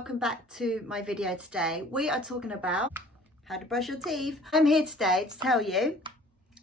welcome back to my video today. We are talking about how to brush your teeth. I'm here today to tell you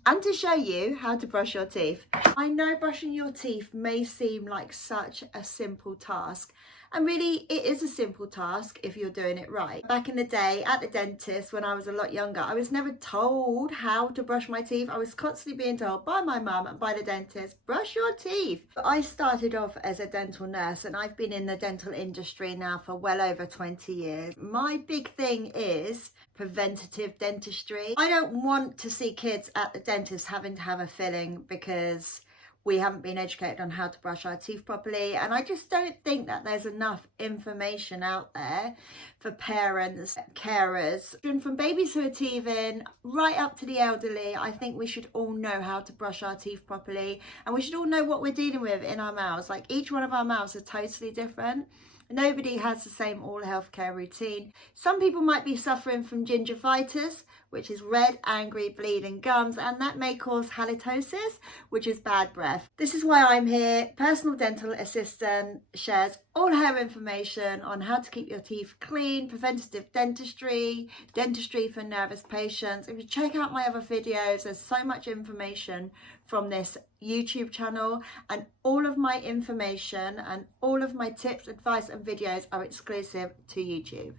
and to show you how to brush your teeth. I know brushing your teeth may seem like such a simple task, and really it is a simple task if you're doing it right. Back in the day at the dentist when I was a lot younger, I was never told how to brush my teeth. I was constantly being told by my mum and by the dentist, brush your teeth. But I started off as a dental nurse and I've been in the dental industry now for well over 20 years. My big thing is preventative dentistry. I don't want to see kids at the dentist having to have a filling because we haven't been educated on how to brush our teeth properly, and I just don't think that there's enough information out there for parents, carers, and from babies who are teething right up to the elderly. I think we should all know how to brush our teeth properly, and we should all know what we're dealing with in our mouths. Like, each one of our mouths are totally different. Nobody has the same oral health care routine. Some people might be suffering from gingivitis, which is red, angry, bleeding gums, and that may cause halitosis, which is bad breath. This is why I'm here. Personal Dental Assistant shares all her information on how to keep your teeth clean, preventative dentistry, dentistry for nervous patients. If you check out my other videos, there's so much information from this YouTube channel, and all of my information and all of my tips, advice and videos are exclusive to YouTube.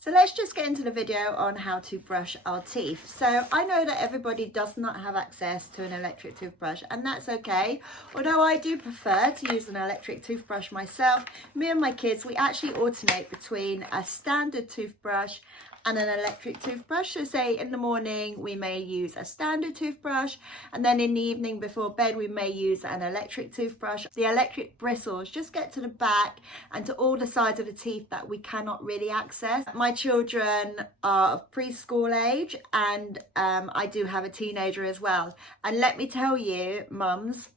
So let's just get into the video on how to brush our teeth. So I know that everybody does not have access to an electric toothbrush, and that's okay. Although I do prefer to use an electric toothbrush myself, me and my kids, we actually alternate between a standard toothbrush and an electric toothbrush. So say in the morning we may use a standard toothbrush, and then in the evening before bed we may use an electric toothbrush. The electric bristles just get to the back and to all the sides of the teeth that we cannot really access. My children are of preschool age, and I do have a teenager as well. And let me tell you, mums,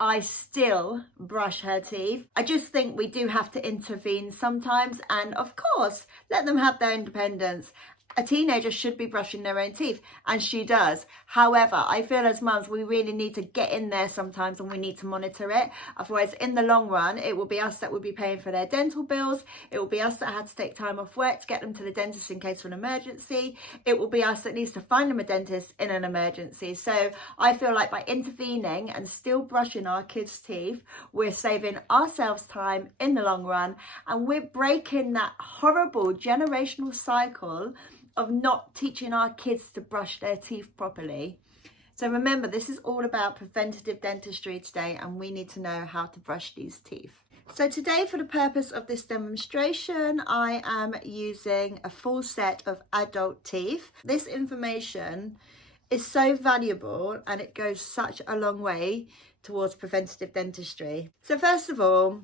I still brush her teeth. I just think we do have to intervene sometimes, and of course, let them have their independence. A teenager should be brushing their own teeth, and she does. However, I feel as mums, we really need to get in there sometimes, and we need to monitor it. Otherwise, in the long run, it will be us that will be paying for their dental bills. It will be us that had to take time off work to get them to the dentist in case of an emergency. It will be us that needs to find them a dentist in an emergency. So I feel like by intervening and still brushing our kids' teeth, we're saving ourselves time in the long run, and we're breaking that horrible generational cycle of not teaching our kids to brush their teeth properly. So remember, this is all about preventative dentistry today, and we need to know how to brush these teeth. So today, for the purpose of this demonstration, I am using a full set of adult teeth. This information is so valuable, and it goes such a long way towards preventative dentistry. So first of all,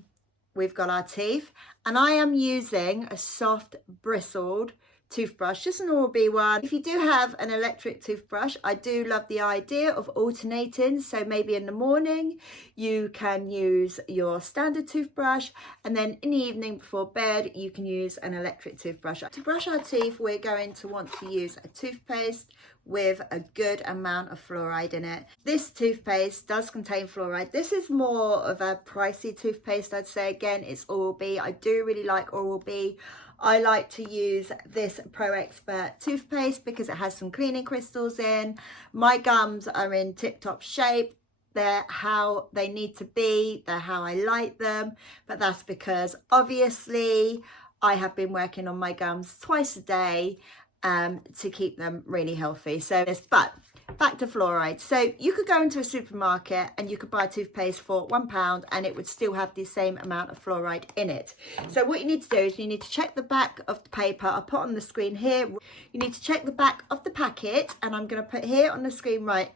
we've got our teeth, and I am using a soft bristled toothbrush, just an Oral-B one. If you do have an electric toothbrush, I do love the idea of alternating. So maybe in the morning you can use your standard toothbrush, and then in the evening before bed you can use an electric toothbrush. To brush our teeth, we're going to want to use a toothpaste with a good amount of fluoride in it. This toothpaste does contain fluoride. This is more of a pricey toothpaste, I'd say. Again, it's Oral-B. I do really like Oral-B. I like to use this Pro Expert toothpaste because it has some cleaning crystals in. My gums are in tip-top shape. They're how they need to be. They're how I like them. But that's because obviously I have been working on my gums twice a day to keep them really healthy. But back to fluoride. So you could go into a supermarket and you could buy toothpaste for £1 and it would still have the same amount of fluoride in it. So what you need to do is you need to check the back of the paper. I'll put on the screen here. You need to check the back of the packet, and I'm going to put here on the screen right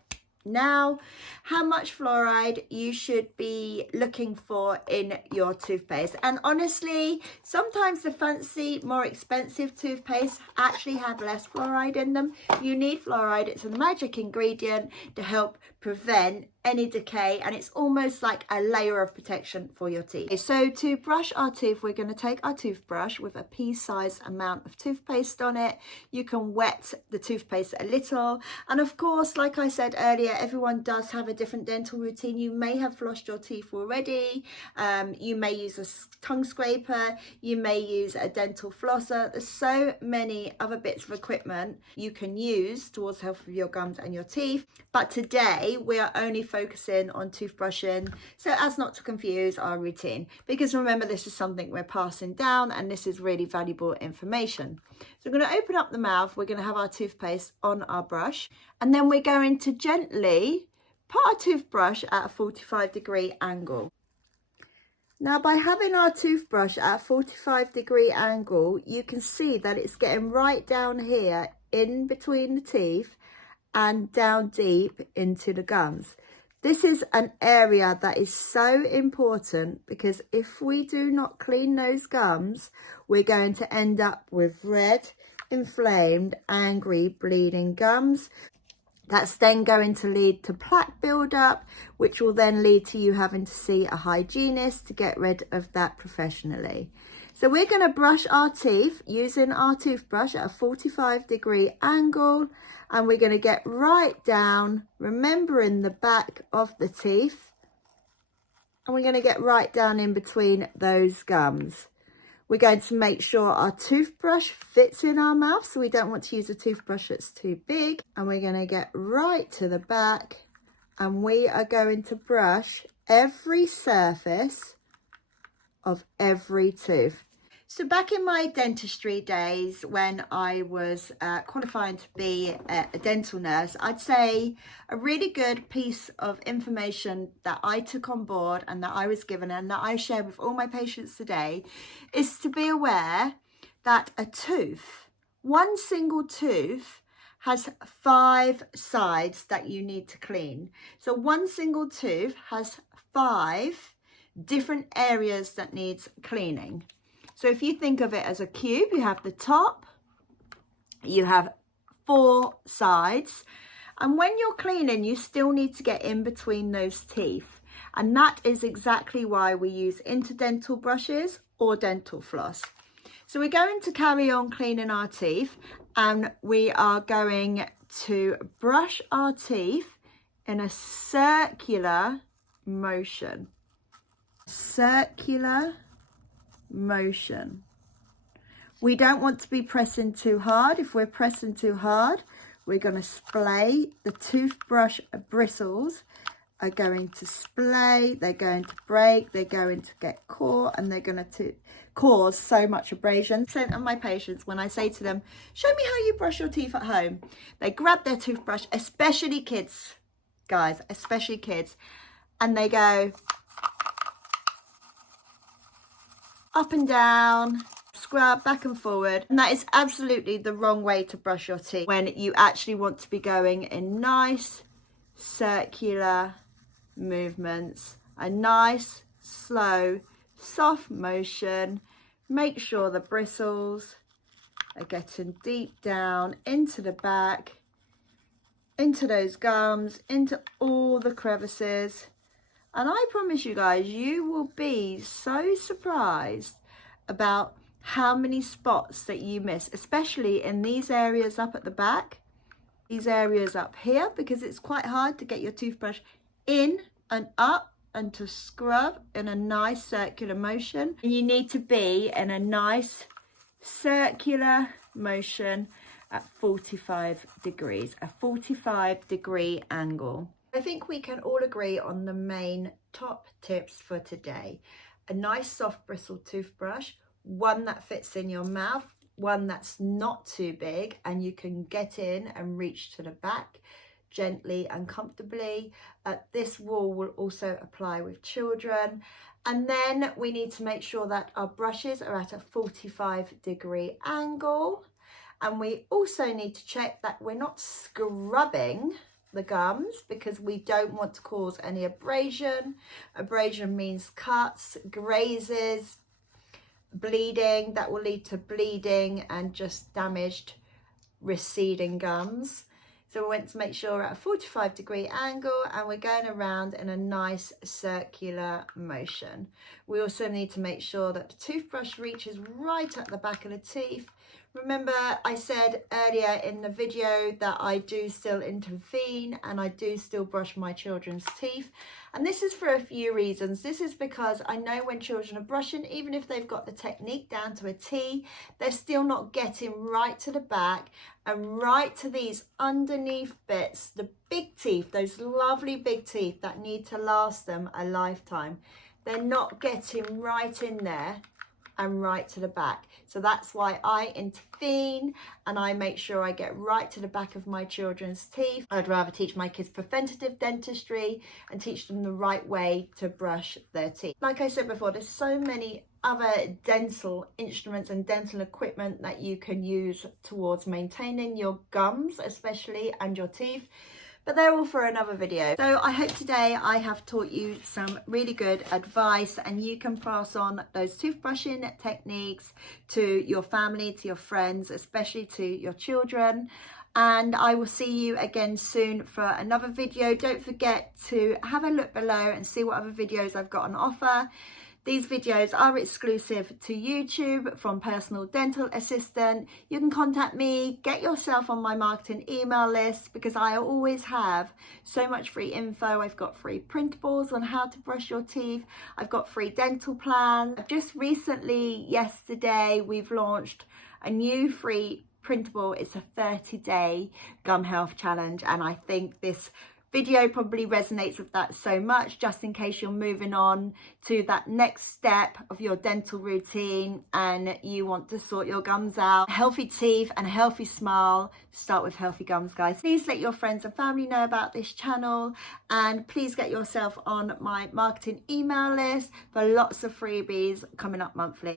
now how much fluoride you should be looking for in your toothpaste. And honestly, sometimes the fancy, more expensive toothpaste actually have less fluoride in them. You need fluoride. It's a magic ingredient to help prevent any decay, and it's almost like a layer of protection for your teeth. Okay, so to brush our teeth, we're going to take our toothbrush with a pea-sized amount of toothpaste on it. You can wet the toothpaste a little, and of course, like I said earlier, everyone does have a different dental routine. You may have flossed your teeth already, you may use a tongue scraper, you may use a dental flosser. There's so many other bits of equipment you can use towards the health of your gums and your teeth, but today we are only focusing on toothbrushing so as not to confuse our routine, because remember, this is something we're passing down and this is really valuable information. So we're going to open up the mouth, we're going to have our toothpaste on our brush, and then we're going to gently put our toothbrush at a 45-degree angle. Now, by having our toothbrush at a 45-degree angle, you can see that it's getting right down here in between the teeth and down deep into the gums. This is an area that is so important, because if we do not clean those gums, we're going to end up with red, inflamed, angry, bleeding gums. That's then going to lead to plaque buildup, which will then lead to you having to see a hygienist to get rid of that professionally. So we're going to brush our teeth using our toothbrush at a 45-degree angle, and we're going to get right down, remembering the back of the teeth, and we're going to get right down in between those gums. We're going to make sure our toothbrush fits in our mouth, so we don't want to use a toothbrush that's too big, and we're going to get right to the back, and we are going to brush every surface of every tooth. So back in my dentistry days, when I was qualifying to be a dental nurse, I'd say a really good piece of information that I took on board and that I was given and that I share with all my patients today is to be aware that a tooth, one single tooth, has 5 sides that you need to clean. So one single tooth has 5 different areas that needs cleaning. So if you think of it as a cube, you have the top, you have 4 sides, and when you're cleaning, you still need to get in between those teeth. And that is exactly why we use interdental brushes or dental floss. So we're going to carry on cleaning our teeth, and we are going to brush our teeth in a circular motion. Circular motion. We don't want to be pressing too hard. If we're pressing too hard, we're going to splay. The toothbrush bristles are going to splay, they're going to break, they're going to get caught, and they're going to cause so much abrasion. So, and my patients, when I say to them, show me how you brush your teeth at home, they grab their toothbrush, especially kids, guys, especially kids, and they go up and down, scrub back and forward, and that is absolutely the wrong way to brush your teeth when you actually want to be going in nice circular movements, a nice slow soft motion. Make sure the bristles are getting deep down into the back, into those gums, into all the crevices. And I promise you guys, you will be so surprised about how many spots that you miss, especially in these areas up at the back, these areas up here, because it's quite hard to get your toothbrush in and up and to scrub in a nice circular motion. And you need to be in a nice circular motion at 45 degrees, a 45-degree angle. I think we can all agree on the main top tips for today. A nice soft bristled toothbrush, one that fits in your mouth, one that's not too big and you can get in and reach to the back gently and comfortably. This rule will also apply with children. And then we need to make sure that our brushes are at a 45-degree angle. And we also need to check that we're not scrubbing the gums, because we don't want to cause any abrasion. Abrasion means cuts, grazes, bleeding. That will lead to bleeding and just damaged receding gums. So we want to make sure we're at a 45-degree angle and we're going around in a nice circular motion. We also need to make sure that the toothbrush reaches right at the back of the teeth. Remember, I said earlier in the video that I do still intervene and I do still brush my children's teeth. And this is for a few reasons. This is because I know when children are brushing, even if they've got the technique down to a T, they're still not getting right to the back and right to these underneath bits, the big teeth, those lovely big teeth that need to last them a lifetime. They're not getting right in there and right to the back. So that's why I intervene and I make sure I get right to the back of my children's teeth. I'd rather teach my kids preventative dentistry and teach them the right way to brush their teeth. Like I said before, there's so many other dental instruments and dental equipment that you can use towards maintaining your gums especially and your teeth, but they're all for another video. So I hope today I have taught you some really good advice and you can pass on those toothbrushing techniques to your family, to your friends, especially to your children. And I will see you again soon for another video. Don't forget to have a look below and see what other videos I've got on offer. These videos are exclusive to YouTube from Personal Dental Assistant. You can contact me, get yourself on my marketing email list because I always have so much free info. I've got free printables on how to brush your teeth. I've got free dental plans. Just recently, yesterday, we've launched a new free printable. It's a 30-day gum health challenge, and I think this video probably resonates with that so much, just in case you're moving on to that next step of your dental routine and you want to sort your gums out. Healthy teeth and a healthy smile start with healthy gums, guys. Please let your friends and family know about this channel and please get yourself on my marketing email list for lots of freebies coming up monthly.